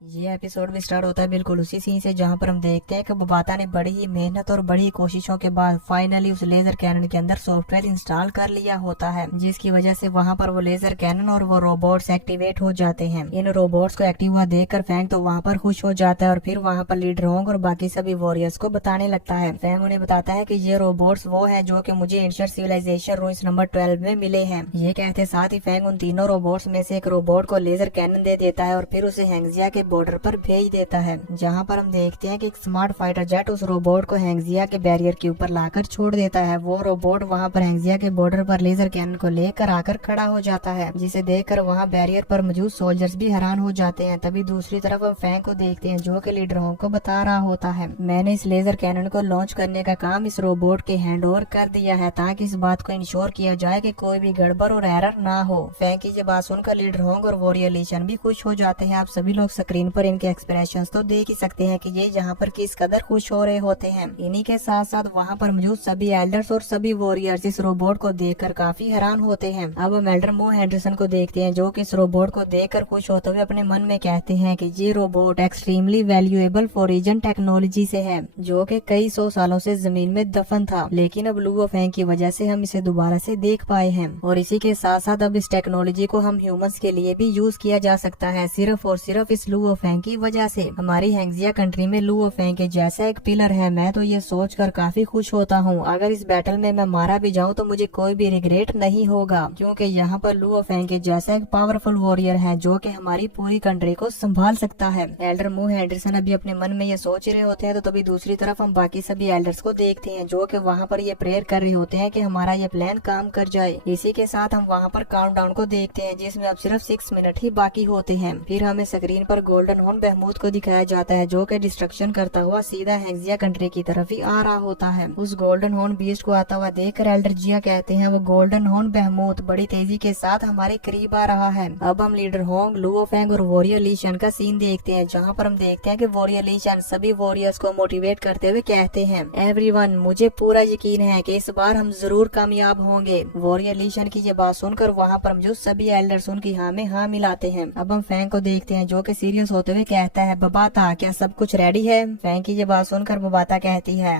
ये एपिसोड भी स्टार्ट होता है बिल्कुल उसी सीन से जहां पर हम देखते हैं कि बबाता ने बड़ी ही मेहनत और बड़ी कोशिशों के बाद फाइनली उस लेजर कैनन के अंदर सॉफ्टवेयर इंस्टॉल कर लिया होता है, जिसकी वजह से वहां पर वो लेजर कैनन और वो रोबोट्स एक्टिवेट हो जाते हैं। इन रोबोट्स को एक्टिव हुआ देखकर फैंग तो वहां पर खुश हो जाता है और फिर वहां पर लीडर होंग और बाकी सभी वॉरियर्स को बताने लगता है। फैंग उन्हें बताता है कि ये रोबोट्स वो है जो कि मुझे एंशिएंट सिविलाइजेशन रूइंस नंबर 12 में मिले हैं। ये कहते साथ ही फैंग उन तीनों रोबोट्स में से एक रोबोट को लेजर कैनन दे देता है और फिर उसे हैंगजिया के बॉर्डर पर भेज देता है, जहां पर हम देखते हैं कि एक स्मार्ट फाइटर जेट उस रोबोट को हैंगजिया के बैरियर के ऊपर लाकर छोड़ देता है। वो रोबोट वहां पर हैंगजिया के बॉर्डर पर लेजर कैनन को लेकर आकर खड़ा हो जाता है, जिसे देखकर वहां बैरियर पर मौजूद सोल्जर्स भी हैरान हो जाते हैं। तभी दूसरी तरफ हम फैंग को देखते हैं जो कि लीडर होंग को बता रहा होता है, मैंने इस लेजर कैनन को लॉन्च करने का काम इस रोबोट के हैंड ओवर कर दिया है ताकि इस बात को इंश्योर किया जाए कि कोई भी गड़बड़ और एरर ना हो। फैंग की ये बात सुनकर लीडर होंग और वॉरियर ली शन भी खुश हो जाते हैं। आप सभी लोग स्क्रीन पर इनके एक्सप्रेशन तो देख ही सकते हैं कि ये यहाँ पर किस कदर खुश हो रहे होते हैं। इन्हीं के साथ साथ वहाँ पर मौजूद सभी एल्डर्स और सभी वॉरियर्स इस रोबोट को देखकर काफी हैरान होते हैं। अब हम एल्डर मो हेंडरसन को देखते हैं जो कि इस रोबोट को देखकर खुश होते हुए अपने मन में कहते हैं कि ये robot extremely valuable foreign technology से है, जो कि कई 100 सालों से जमीन में दफन था, लेकिन अब लू ऑफ फैंग की वजह से हम इसे दोबारा से देख पाए हैं। और इसी के साथ साथ अब इस टेक्नोलॉजी को हम ह्यूमंस के लिए भी यूज किया जा सकता है, सिर्फ और सिर्फ इस लू ऑफ फैंग की वजह से। हमारी हैंगजिया कंट्री में लू ऑफ फैंग के जैसा एक पिलर है। मैं तो ये सोचकर काफी खुश होता हूँ, अगर इस बैटल में मैं मारा भी जाऊँ तो मुझे कोई भी रिग्रेट नहीं होगा, क्योंकि यहाँ पर लू ऑफ फैंग के जैसा एक पावरफुल वॉरियर है जो कि हमारी पूरी कंट्री को संभाल सकता है। एल्डर मू हेंडरसन अभी अपने मन में ये सोच रहे होते हैं, तो तभी दूसरी तरफ हम बाकी सभी एल्डर्स को देखते हैं जो कि वहाँ पर ये प्रेयर कर रहे होते हैं कि हमारा ये प्लान काम कर जाए। इसी के साथ हम वहाँ पर काउंटडाउन को देखते हैं जिसमें अब सिर्फ 6 मिनट ही बाकी होते हैं। फिर हमें स्क्रीन पर गोल्डन हॉर्न बहमूद को दिखाया जाता है जो कि डिस्ट्रक्शन करता हुआ सीधा हैंगजिया कंट्री की तरफ ही आ रहा होता है। उस गोल्डन हॉर्न बीस्ट को आता हुआ देखकर एल्डर जिया कहते हैं वो गोल्डन हॉर्न बहमूद बड़ी तेजी के साथ हमारे करीब आ रहा है। अब हम लीडर होंग, लू ऑफ फैंग और वॉरियर ली शन का सीन देखते हैं, जहाँ पर हम देखते हैं कि वॉरियर ली शन सभी वॉरियर्स को मोटिवेट करते हुए कहते हैं एवरीवन, मुझे पूरा यकीन है कि इस बार हम जरूर कामयाब होंगे। वॉरियर ली शन की ये बात सुनकर वहाँ पर मौजूद सभी एल्डर्स उनकी हाँ में हाँ मिलाते हैं। अब हम फैंग को देखते हैं जो कि सीरियस होते हुए कहता है बबाता, क्या सब कुछ रेडी है? फैंग की ये बात सुनकर बबाता कहती है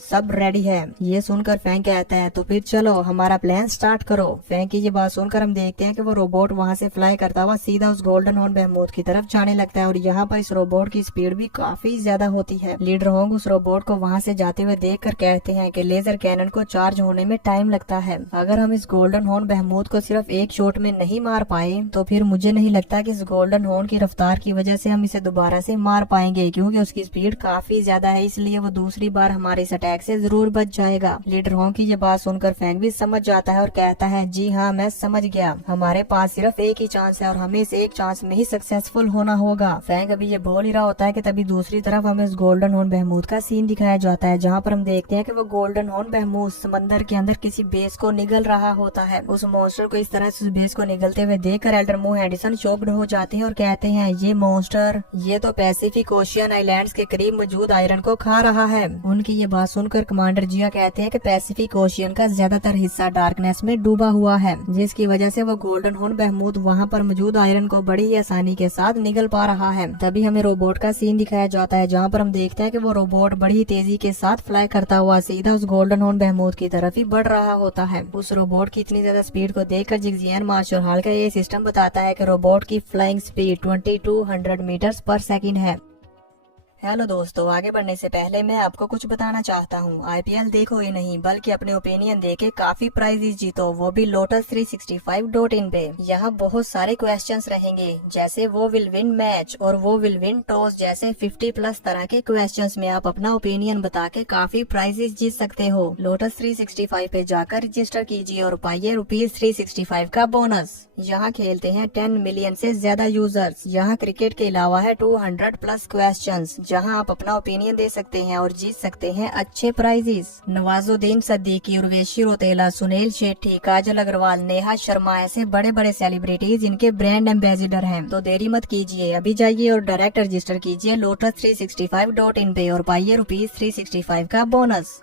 सब रेडी है। ये सुनकर फैंग कहता है तो फिर चलो हमारा प्लान स्टार्ट करो। फैंग की ये बात सुनकर हम देखते हैं कि वो रोबोट वहाँ से फ्लाई करता हुआ सीधा उस गोल्डन हॉर्न बहमूद की तरफ जाने लगता है और यहाँ पर इस रोबोट की स्पीड भी काफी ज्यादा होती है। लीडर होंग उस रोबोट को वहाँ से जाते हुए देखकर कहते हैं कि लेजर कैनन को चार्ज होने में टाइम लगता है, अगर हम इस गोल्डन हॉर्न बहमूद को सिर्फ एक शॉट में नहीं मार पाए तो फिर मुझे नहीं लगता कि इस गोल्डन हॉर्न की रफ्तार की वजह से हम इसे दोबारा से मार पाएंगे, क्योंकि उसकी स्पीड काफी ज्यादा है, इसलिए वो दूसरी बार हमारे इस अटैक से जरूर बच जाएगा। लीडर होंग की ये बात सुनकर फैंग भी समझ जाता है और कहता है जी हाँ मैं समझ गया, हमारे पास सिर्फ एक ही चांस है और हमें इस एक चांस में ही सक्सेसफुल होना होगा। फैंग अभी ये बोल ही रहा होता है कि तभी दूसरी तरफ हमें इस गोल्डन हॉर्न बहमूद का सीन दिखाया जाता है, जहाँ पर हम देखते हैं कि वो गोल्डन हॉर्न बहमूद समंदर के अंदर किसी बेस को निगल रहा होता है। उस मॉन्स्टर को इस तरह से उस बेस को निगलते हुए देखकर एल्डर मू हेंडरसन शॉक्ड हो जाते हैं और कहते हैं ये मॉन्स्टर ये तो पैसिफिक ओशियन आइलैंड्स के करीब मौजूद आयरन को खा रहा है। उनकी ये बात सुनकर कमांडर जिया कहते हैं कि पैसिफिक ओशियन का ज्यादातर हिस्सा डार्कनेस में डूबा हुआ है, जिसकी वजह से वो गोल्डन हॉर्न बहमूद वहाँ पर मौजूद आयरन को बड़ी ही आसानी के साथ निगल पा रहा है। तभी हमें रोबोट का सीन दिखाया जाता है, जहाँ पर हम देखते हैं कि वो रोबोट बड़ी तेजी के साथ फ्लाई करता हुआ सीधा उस गोल्डन हॉर्न बहमूद की तरफ ही बढ़ रहा होता है। उस रोबोट की इतनी ज्यादा स्पीड को देखकर जिगजियान मार्शल हॉल का ये सिस्टम बताता है कि रोबोट की फ्लाइंग स्पीड 2200 मीटर्स पर सेकंड है। हेलो दोस्तों, आगे बढ़ने से पहले मैं आपको कुछ बताना चाहता हूँ। आईपीएल देखो ही नहीं बल्कि अपने ओपिनियन देके काफी प्राइजेस जीतो, वो भी lotus365.in पे। यहाँ बहुत सारे क्वेश्चंस रहेंगे, जैसे वो विल विन मैच और वो विल विन टॉस जैसे 50+ तरह के क्वेश्चंस में आप अपना ओपिनियन बता के काफी प्राइजेस जीत सकते हो। lotus365 पे जाकर रजिस्टर कीजिए और पाइए ₹365 का बोनस। यहाँ खेलते हैं 10 मिलियन से ज्यादा यूजर्स। यहाँ क्रिकेट के अलावा है 200+ क्वेश्चंस, जहां आप अपना ओपिनियन दे सकते हैं और जीत सकते हैं अच्छे प्राइजेस। नवाजुद्दीन सिद्दीकी, उर्वशी रोतेला, सुनील शेट्टी, काजल अग्रवाल, नेहा शर्मा ऐसे बड़े बड़े सेलिब्रिटीज इनके ब्रांड एम्बेसडर हैं। तो देरी मत कीजिए, अभी जाइए और डायरेक्ट रजिस्टर कीजिए lotus365.in पे और पाइए ₹365 का बोनस।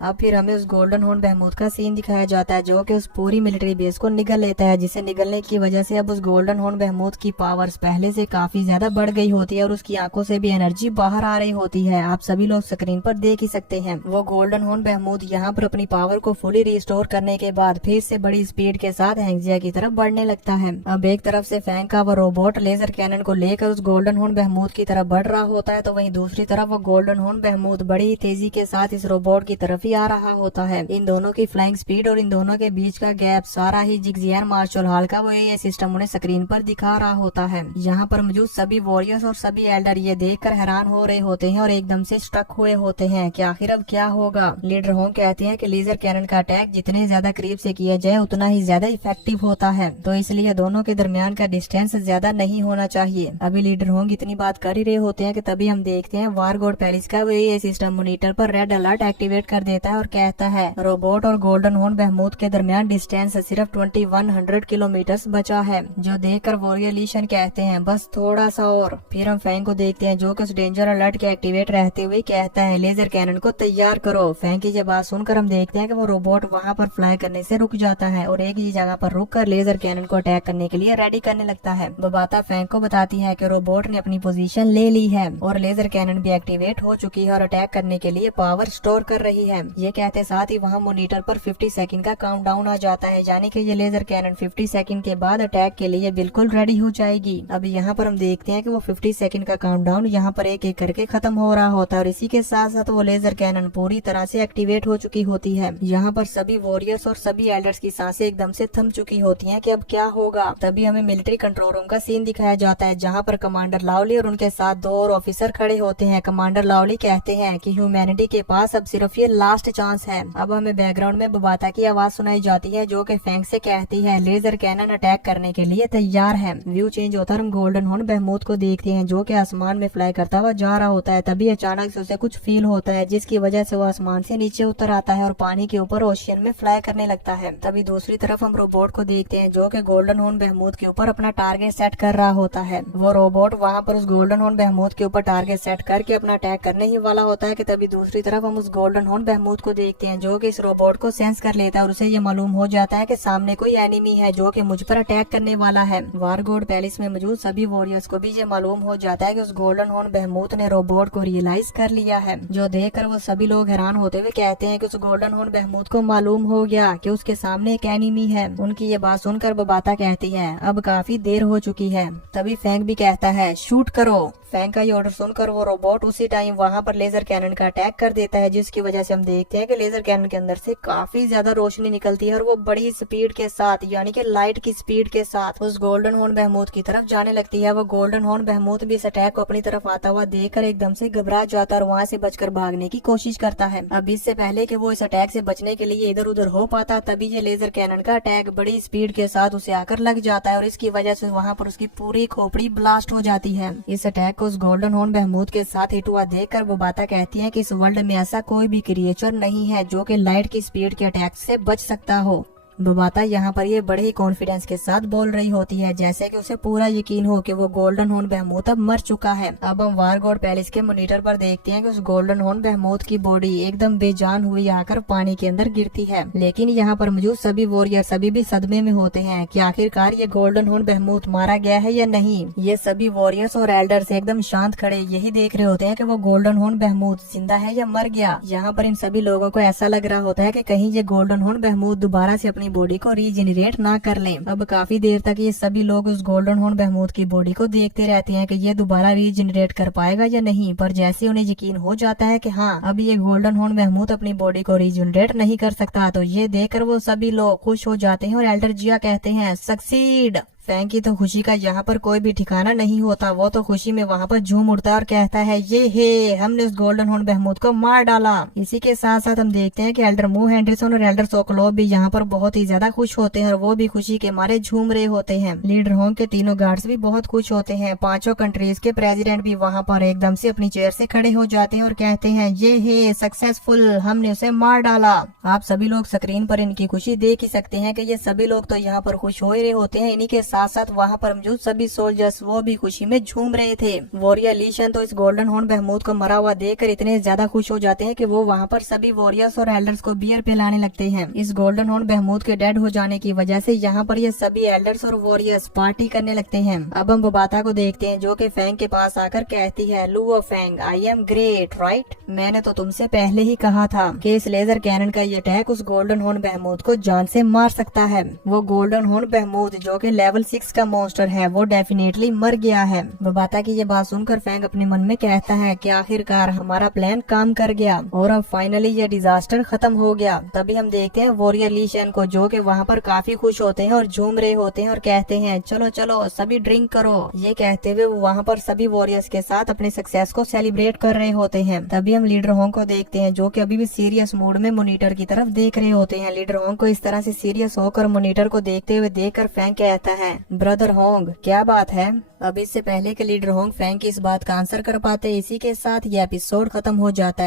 अब फिर हमें उस गोल्डन हॉर्न बेहमूथ का सीन दिखाया जाता है जो कि उस पूरी मिलिट्री बेस को निगल लेता है, जिसे निगलने की वजह से अब उस गोल्डन हॉर्न बेहमूथ की पावर्स पहले से काफी ज्यादा बढ़ गई होती है और उसकी आंखों से भी एनर्जी बाहर आ रही होती है। आप सभी लोग स्क्रीन पर देख ही सकते हैं। वो गोल्डन हॉर्न बेहमूथ यहाँ पर अपनी पावर को फुली रिस्टोर करने के बाद फिर से बड़ी स्पीड के साथ हैंगजिया की तरफ बढ़ने लगता है। अब एक तरफ से फैंग का वो रोबोट लेजर कैनन को लेकर उस गोल्डन हॉर्न बेहमूथ की तरफ बढ़ रहा होता है, तो वहीं दूसरी तरफ वो गोल्डन हॉर्न बेहमूथ बड़ी ही तेजी के साथ इस रोबोट की तरफ ही आ रहा होता है। इन दोनों की फ्लाइंग स्पीड और इन दोनों के बीच का गैप सारा ही जिगजियान मार्शल हॉल का वो ये सिस्टम उन्हें स्क्रीन पर दिखा रहा होता है। यहाँ पर मौजूद सभी वॉरियर्स और सभी एल्डर ये देखकर हैरान हो रहे होते हैं और एकदम से स्टक हुए होते हैं कि आखिर अब क्या होगा। लीडर होंग कहते हैं कि लेजर कैनन का अटैक जितने ज्यादा करीब से किया जाए उतना ही ज्यादा इफेक्टिव होता है, तो इसलिए दोनों के दरमियान का डिस्टेंस ज्यादा नहीं होना चाहिए। अभी लीडर होंग इतनी बात कर ही रहे होते हैं कि तभी हम देखते हैं वार गॉड पैलेस का वो ये सिस्टम मॉनिटर पर रेड अलर्ट एक्टिवेट कर देता है और कहता है रोबोट और गोल्डन हॉर्न बेहमूथ के दरमियान डिस्टेंस सिर्फ 2100 किलोमीटर बचा है, जो देखकर वॉरियर लीशन कहते हैं बस थोड़ा सा और। फिर हम फैंग को देखते हैं जो कि उस डेंजर अलर्ट के एक्टिवेट रहते हुए कहता है लेजर कैनन को तैयार करो। फैंग की ये बात सुनकर हम देखते हैं कि वो रोबोट वहाँ पर फ्लाई करने से रुक जाता है और एक ही जगह पर रुक कर लेजर कैनन को अटैक करने के लिए रेडी करने लगता है। बबाता फैंग को बताती है कि रोबोट ने अपनी पोजीशन ले ली है और लेजर कैनन भी एक्टिवेट हो चुकी है और अटैक करने के लिए पावर स्टोर कर रही है। ये कहते साथ ही वहाँ मॉनिटर पर 50 सेकंड का काउंटडाउन आ जाता है, यानी कि ये लेजर कैनन 50 सेकंड के बाद अटैक के लिए बिल्कुल रेडी हो जाएगी। अब यहाँ पर हम देखते हैं कि वो 50 सेकंड का काउंटडाउन यहाँ पर एक एक करके खत्म हो रहा होता है और इसी के साथ साथ वो लेजर कैनन पूरी तरह से एक्टिवेट हो चुकी होती है। यहाँ पर सभी वॉरियर्स और सभी एल्डर्स की सांसें एकदम से थम चुकी होती हैं कि अब क्या होगा। तभी हमें मिलिट्री कंट्रोल रूम का सीन दिखाया जाता है जहाँ पर कमांडर लावली और उनके साथ 2 और ऑफिसर खड़े होते हैं। कमांडर लावली कहते हैं कि ह्यूमैनिटी के पास अब सिर्फ ये लास्ट चांस है। अब हमें बैकग्राउंड में बबाता की आवाज सुनाई जाती है जो कि फैंग से कहती है लेजर कैनन अटैक करने के लिए तैयार है। व्यू चेंज होता है, हम गोल्डन हॉर्न बेहमूथ को देखते हैं जो कि आसमान में फ्लाई करता हुआ जा रहा होता है। तभी अचानक से उसे कुछ फील होता है जिसकी वजह से वो आसमान से नीचे उतर आता है और पानी के ऊपर ओशियन में फ्लाई करने लगता है। तभी दूसरी तरफ हम रोबोट को देखते हैं जो कि गोल्डन हॉर्न बेहमूथ के ऊपर अपना टारगेट सेट कर रहा होता है। वो रोबोट वहाँ पर उस गोल्डन हॉर्न बेहमूथ के ऊपर टारगेट सेट करके अपना अटैक करने ही वाला होता है कि तभी दूसरी तरफ हम उस गोल्डन हॉर्न बेहमूथ को देखते हैं जो कि इस रोबोट को सेंस कर लेता है और उसे ये मालूम हो जाता है कि सामने कोई एनिमी है जो कि मुझ पर अटैक करने वाला है। वार गॉड पैलेस में मौजूद सभी वॉरियर्स को भी ये मालूम हो जाता है कि उस गोल्डन हॉर्न बेहमूथ ने रोबोट को रियलाइज कर लिया है, जो देखकर वो सभी लोग हैरान होते हुए कहते हैं कि उस गोल्डन हॉर्न बेहमूथ को मालूम हो गया कि उसके सामने एक एनिमी है। उनकी ये बात सुनकर बबाता कहती है अब काफी देर हो चुकी है। तभी फैंग भी कहता है शूट करो। फैंग का ये ऑर्डर सुनकर वो रोबोट उसी टाइम वहाँ पर लेजर कैनन का अटैक कर देता है, जिसकी वजह से हम देखते हैं कि लेजर कैनन के अंदर से काफी ज्यादा रोशनी निकलती है और वो बड़ी स्पीड के साथ यानी कि लाइट की स्पीड के साथ उस गोल्डन हॉर्न बेहमूथ की तरफ जाने लगती है। वो गोल्डन हॉर्न बेहमूथ भी इस अटैक को अपनी तरफ आता हुआ देखकर एकदम से घबरा जाता है और वहाँ से बचकर भागने की कोशिश करता है। अब इससे पहले कि वो इस अटैक से बचने के लिए इधर उधर हो पाता, तभी ये लेजर कैनन का अटैक बड़ी स्पीड के साथ उसे आकर लग जाता है और इसकी वजह से वहाँ पर उसकी पूरी खोपड़ी ब्लास्ट हो जाती है। इस अटैक को उस गोल्डन हॉर्न बेहमूथ के साथ हिट हुआ देखकर वो बाता कहती है कि इस वर्ल्ड में ऐसा कोई भी क्रिएचर नहीं है जो कि लाइट की स्पीड के अटैक से बच सकता हो। बबाता यहाँ पर ये बड़े ही कॉन्फिडेंस के साथ बोल रही होती है जैसे कि उसे पूरा यकीन हो कि वो गोल्डन हॉर्न बेहमूथ अब मर चुका है। अब हम वार गॉड पैलेस के मॉनिटर पर देखते हैं कि उस गोल्डन हॉर्न बेहमूथ की बॉडी एकदम बेजान हुई आकर पानी के अंदर गिरती है, लेकिन यहाँ पर मौजूद सभी वॉरियर सभी भी सदमे में होते हैं कि आखिरकार ये गोल्डन हॉर्न बेहमूथ मारा गया है या नहीं। ये सभी वॉरियर्स और एल्डर्स एकदम शांत खड़े यही देख रहे होते हैं कि वो गोल्डन हॉर्न बेहमूथ जिंदा है या मर गया। यहाँ पर इन सभी लोगों को ऐसा लग रहा होता है कि कहीं ये गोल्डन हॉर्न बेहमूथ दोबारा से अपनी बॉडी को रीजेनरेट ना कर ले। अब काफी देर तक ये सभी लोग उस गोल्डन हॉर्न बेहमूथ की बॉडी को देखते रहते हैं कि ये दोबारा रीजेनरेट कर पाएगा या नहीं, पर जैसे उन्हें यकीन हो जाता है कि हाँ अब ये गोल्डन हॉर्न बेहमूथ अपनी बॉडी को रीजेनरेट नहीं कर सकता, तो ये देखकर वो सभी लोग खुश हो जाते हैं और एल्डर जिया कहते हैं सक्सीड। फैंग की तो खुशी का यहाँ पर कोई भी ठिकाना नहीं होता, वो तो खुशी में वहाँ पर झूम उठता है और कहता है ये हे हमने उस गोल्डन हॉर्न बेहमूथ को मार डाला। इसी के साथ साथ हम देखते हैं कि एल्डर मू हेंडरसन और एल्डर सोकोलोव भी यहाँ पर बहुत ही ज्यादा खुश होते हैं और वो भी खुशी के मारे झूम रहे होते हैं। लीडर होंग के तीनों गार्ड्स भी बहुत खुश होते हैं। 5 कंट्रीज के प्रेसिडेंट भी वहाँ पर एकदम से अपनी चेयर से खड़े हो जाते हैं और कहते हैं ये हे सक्सेसफुल हमने उसे मार डाला। आप सभी लोग स्क्रीन पर इनकी खुशी देख ही सकते हैं कि ये सभी लोग तो यहाँ पर खुश हो ही रहे होते हैं। इन्हीं के साथ साथ वहाँ पर मौजूद सभी सोल्जर्स वो भी खुशी में झूम रहे थे। वॉरियर ली शन तो इस गोल्डन हॉर्न बहमूद को मरा हुआ देखकर इतने ज्यादा खुश हो जाते हैं कि वो वहाँ पर सभी वॉरियर्स और एल्डर्स को बियर पिलाने लगते हैं। इस गोल्डन हॉर्न बहमूद के डेड हो जाने की वजह से यहाँ पर ये सभी एल्डर्स और वॉरियर्स पार्टी करने लगते हैं। अब हम बोबाता को देखते हैं जो कि फैंग के पास आकर कहती है, Luo Fang, I am great right. मैंने तो तुमसे पहले ही कहा था कि इस लेजर कैनन का ये अटैक उस गोल्डन हॉर्न बहमूद को जान से मार सकता है। वो गोल्डन हॉर्न बहमूद जो कि लेवल 6 का मॉन्स्टर है वो डेफिनेटली मर गया है। बोबाता की ये बात सुनकर फैंग अपने मन में कहता है कि आखिरकार हमारा प्लान काम कर गया और अब फाइनली ये डिजास्टर खत्म हो गया। तभी हम देखते हैं वॉरियर ली शन को जो कि वहाँ पर काफी खुश होते हैं और झूम रहे होते हैं और कहते हैं, चलो चलो सभी ड्रिंक करो। ये कहते हुए वो वहाँ पर सभी वॉरियर्स के साथ अपने सक्सेस को सेलिब्रेट कर रहे होते हैं। तभी हम लीडर होंग को देखते हैं जो कि अभी भी सीरियस मूड में मॉनिटर की तरफ देख रहे होते हैं। लीडर होंग को इस तरह से सीरियस होकर मॉनिटर को देखते हुए देखकर फैंग कहता है, ब्रदर होंग क्या बात है। अब इससे पहले कि लीडर होंग फैंग की इस बात का आंसर कर पाते, इसी के साथ ये एपिसोड खत्म हो जाता है।